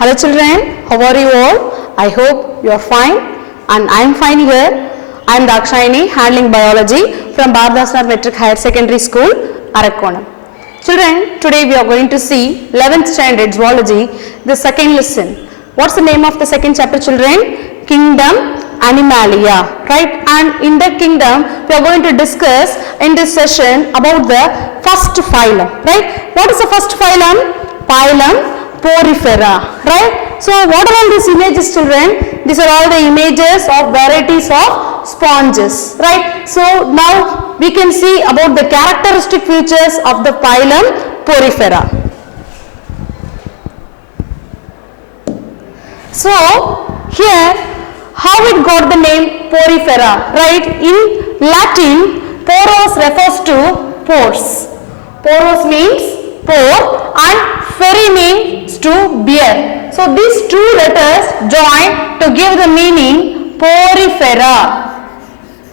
Hello children, how are you all? I hope you are fine and I am fine here. I am Dakshayani, handling biology from Bardhasar Metric Higher Secondary School, Arakkonam. Children, today we are going to see 11th standard zoology, the second lesson. What's the name of the second chapter, children? Kingdom Animalia, right? And in the kingdom, we are going to discuss in this session about the first phylum, right? What is the first phylum? Phylum Porifera, right? So what are all these images, children? These are all the images of varieties of sponges, right? So now we can see about the characteristic features of the phylum Porifera. So here, how it got the name Porifera, right? In Latin, poros refers to pores. Poros means pore and feri means to bear. So these two letters join to give the meaning Porifera.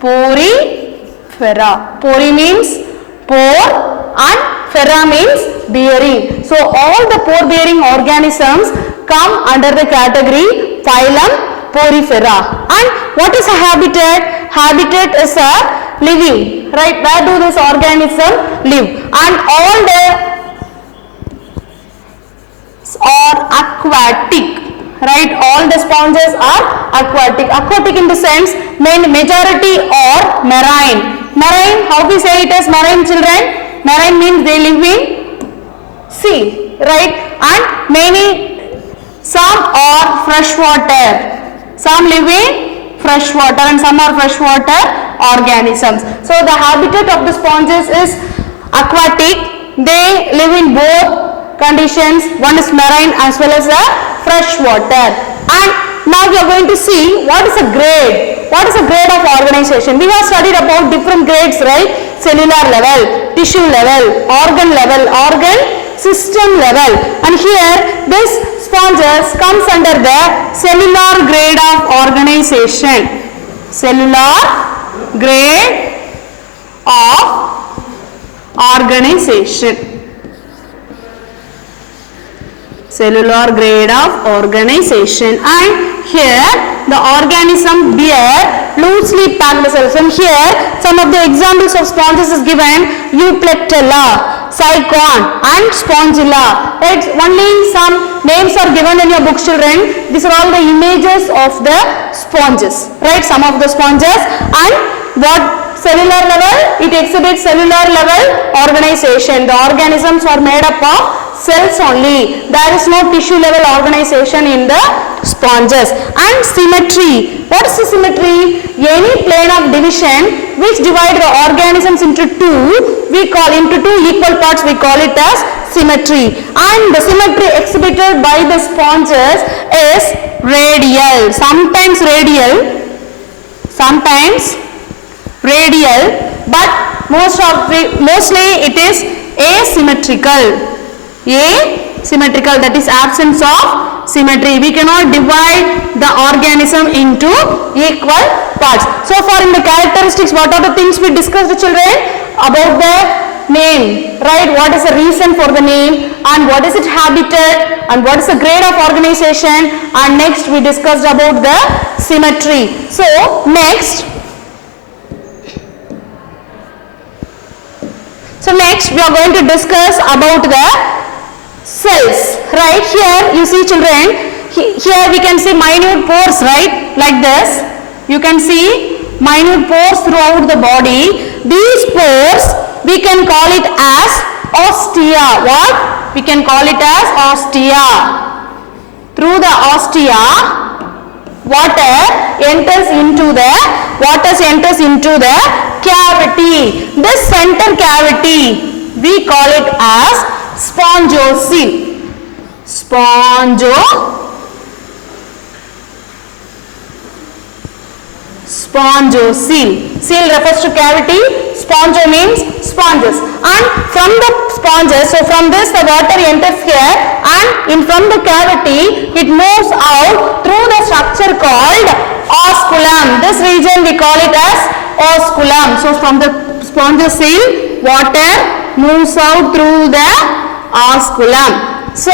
Porifera. Pori means pore and fera means bearing. So all the pore bearing organisms come under the category phylum Porifera. And what is a habitat? Habitat is a living, right? Where do this organism live? And all the are aquatic, right? All the sponges are aquatic. Aquatic in the sense, majority are marine. Marine, how we say it as marine, children? Marine means they live in sea, right? And some are freshwater. Some live in freshwater and some are freshwater organisms. So the habitat of the sponges is aquatic. They live in both conditions. One is marine as well as a freshwater. And now we are going to see what is a grade. What is a grade of organization? We have studied about different grades, right? Cellular level, tissue level, organ system level. And here this sponges comes under the cellular grade of organization. Cellular grade of organization. Cellular grade of organization. And here the organism bear loosely packed cells. And here some of the examples of sponges is given: Euplectella, Cycon and Spongilla. Right? Only some names are given in your books, children. These are all the images of the sponges, right? Some of the sponges. And what cellular level? It exhibits cellular level organization. The organisms are made up of cells only. There is no tissue level organization in the sponges. And symmetry. What is the symmetry? Any plane of division which divide the organisms into two, we call into two equal parts, we call it as symmetry. And the symmetry exhibited by the sponges is radial. Sometimes radial, but mostly it is asymmetrical. Asymmetrical, that is absence of symmetry. We cannot divide the organism into equal parts. So far in the characteristics, what are the things we discussed, children? About the name, right? What is the reason for the name, and what is its habitat, and what is the grade of organization, and next we discussed about the symmetry. So next we are going to discuss about the cells, right? Here you see, children, here we can see minute pores, right? Like this. You can see minute pores throughout the body. These pores, we can call it as ostia. What? We can call it as ostia. Through the ostia, water enters into the cavity. This center cavity, we call it as spongocele. Spongocele. Cele refers to cavity, spongo means sponges. And from the sponges, so from this the water enters here, and from the cavity it moves out through the structure called osculum. This region we call it as osculum. So from the spongocele, water moves out through the osculum. So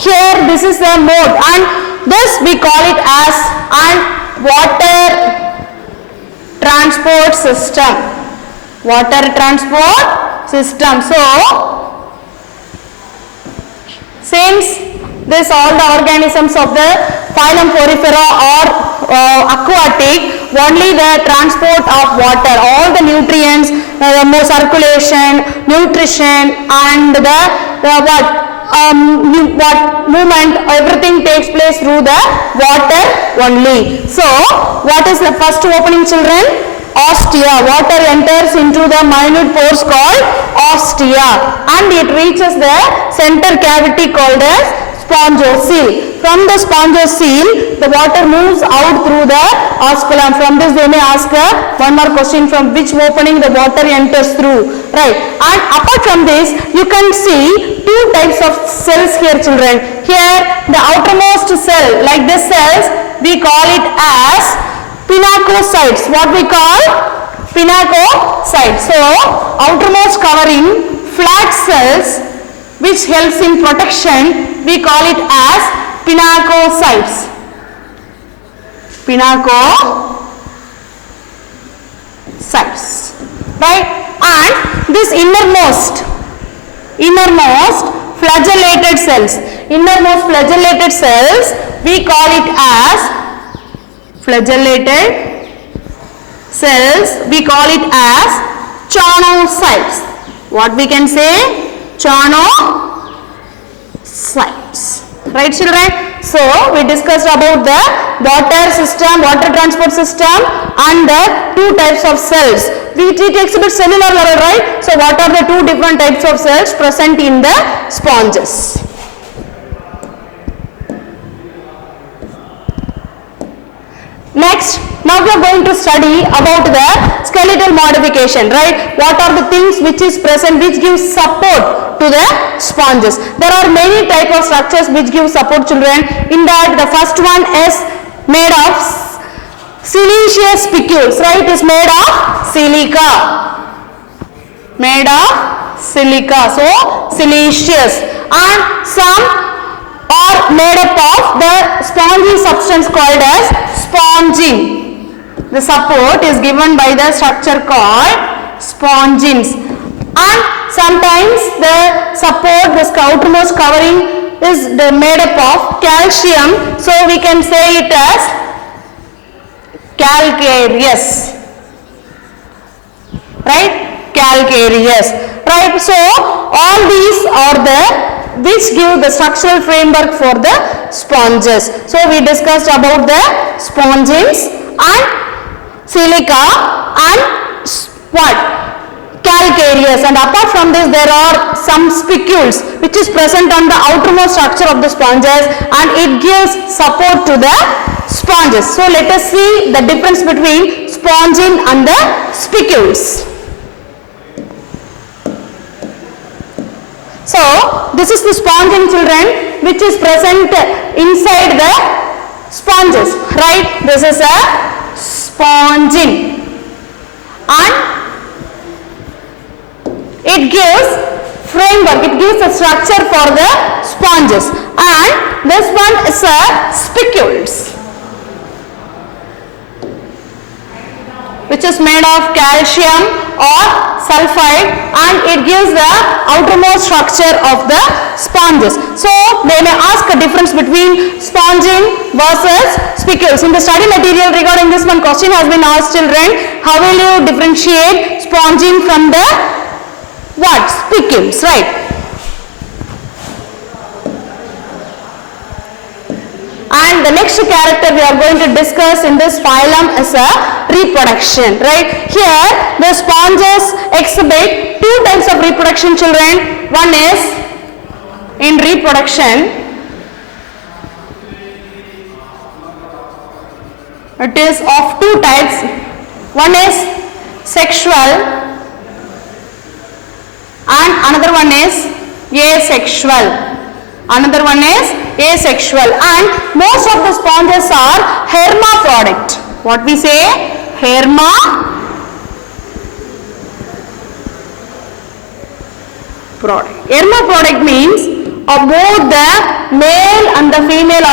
here this is the mode, and this we call it as an water transport system. Water transport system. So since this all the organisms of the phylum Porifera are aquatic, only the transport of water, all the nutrients, circulation, nutrition, and the movement, everything takes place through the water only. So what is the first opening, children? Ostia. Water enters into the minute pores called ostia, and it reaches the center cavity called as spongiocele. From the spongiocele, the water moves out through the osculum. From this they may ask one more question, from which opening the water enters through, right? And apart from this, you can see two types of cells here, children. Here the outermost cell, like this cells, we call it as pinacocytes. What we call? Pinacocytes. So outermost covering flat cells which helps in protection, we call it as pinacocytes. Pinacocytes, right? And this innermost flagellated cells, we call it as choanocytes. What we can say? Choanocytes, right, children? So we discussed about the water system, water transport system, and the two types of cells. It exhibits cellular level, right? So what are the two different types of cells present in the sponges? Next, now we are going to study about the skeletal modification, right? What are the things which is present, which gives support to the sponges? There are many type of structures which give support, children. In that, the first one is made of siliceous spicules, right? It is made of silica. So siliceous, and some are made up of the spongy substance called as spongin. The support is given by the structure called spongins, and sometimes the support, the outermost covering, is made up of calcium, so we can say it as calcareous, right? Calcareous, right? So all these are the which give the structural framework for the sponges. So we discussed about the spongins and silica and what? Calcareous. And apart from this, there are some spicules which is present on the outermost structure of the sponges, and it gives support to the sponges. So let us see the difference between spongin and the spicules. So this is the spongin, children, which is present inside the sponges, right? This is a spongin, and it gives framework, it gives a structure for the sponges, and this one is a spicules, which is made of calcium or sulfide, and it gives the outermost structure of the sponges. So they may ask a difference between spongin versus spicules. In the study material regarding this one, question has been asked, children, how will you differentiate spongin from the what? Spicules, right? And the next character we are going to discuss in this phylum is a reproduction, right? Here the sponges exhibit two types of reproduction, children. One is in reproduction, it is of two types. One is sexual and another one is asexual. Another one is asexual, and most of the sponges are hermaphrodite. What we say? Hermaphrodite. Hermaphrodite means both the male and the female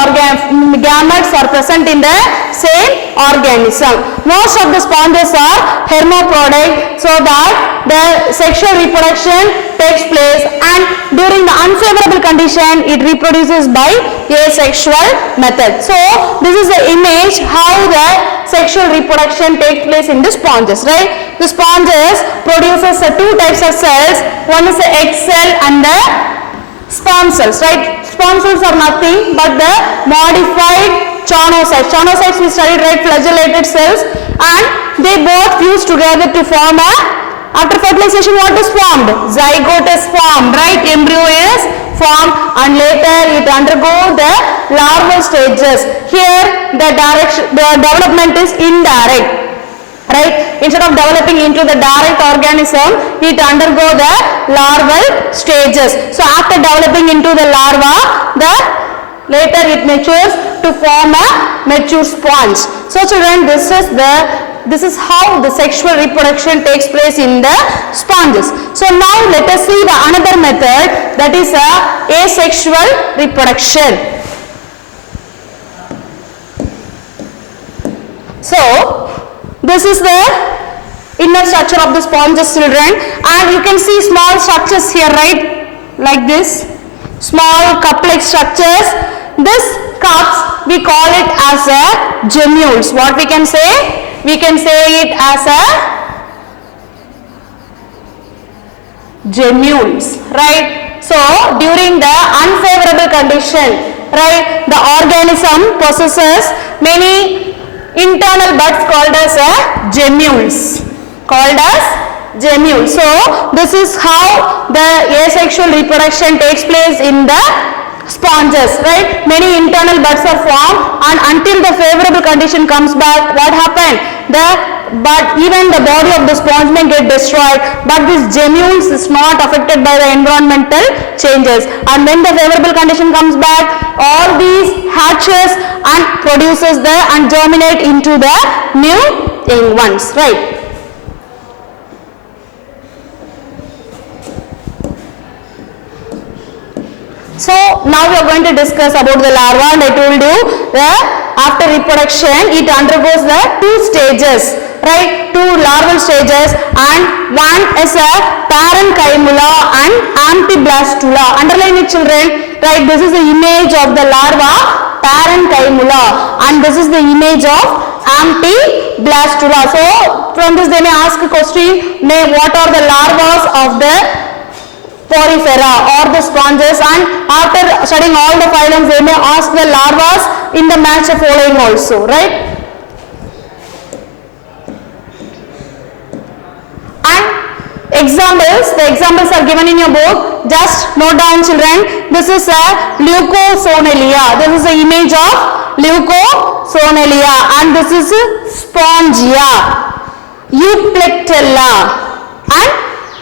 gametes are present in the same organism. Most of the sponges are hermaphrodite, so that the sexual reproduction takes place, and during the unfavorable condition it reproduces by asexual method. So this is the image how the sexual reproduction takes place in the sponges, right? The sponges produces two types of cells. One is the egg cell and the sperm cells, right? Sperm cells are nothing but the modified choanocytes. Choanocytes we studied, right? Flagellated cells, and they both fuse together to form a, after fertilization what is formed? Zygote is formed, right? Embryo is formed, and later it undergo the larval stages. Here the development is indirect, right? Instead of developing into the direct organism, it undergo the larval stages. So after developing into the larva, later it matures to form a mature sponge. So children, this is how the sexual reproduction takes place in the sponges. So now let us see the another method, that is asexual reproduction. So this is the inner structure of the sponges, children, and you can see small structures here, right? Like this, small cup-like structures. This cups we call it as a gemmules. What we can say? We can say it as a gemmules, right? So during the unfavorable condition, right, the organism possesses many internal buds called as gemmules, So this is how the asexual reproduction takes place in the sponges, right? Many internal buds are formed, and until the favorable condition comes back, what happened? Even the body of the sponge may get destroyed, but this gemmules is not affected by the environmental changes, and when the favorable condition comes back, all these hatches and produces and germinate into the new young ones, right? So now we are going to discuss about the larva, and I told you that after reproduction it undergoes the two stages, right? Two larval stages, and one is a parenchyma and amphiblastula. Underline it, children, right? This is the image of the larva, parenchyma, and this is the image of amphiblastula. So from this they may ask a question, what are the larvas of the porifera or the sponges, and after studying all the phylums they may ask the larvas in the match of following also, right? And the examples are given in your book. Just note down, children. This is a Leucosonelia. This is the image of Leucosonelia, and this is Spongia, Euplectella, and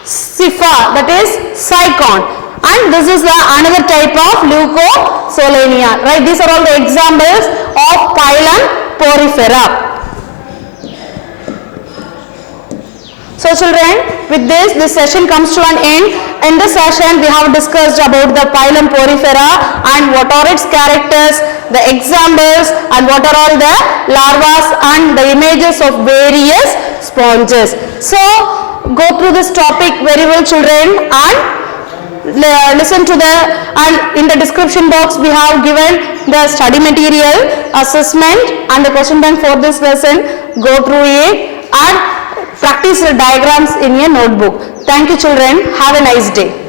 Sipha, that is Sycon, and this is the another type of Leucosolenia, right? These are all the examples of phylum Porifera. So children, with this session comes to an end. In this session we have discussed about the phylum Porifera and what are its characters, the examples, and what are all the larvas and the images of various sponges. So go through this topic very well, children, and listen to and in the description box we have given the study material, assessment, and the question bank for this lesson. Go through it and practice the diagrams in your notebook. Thank you, children. Have a nice day.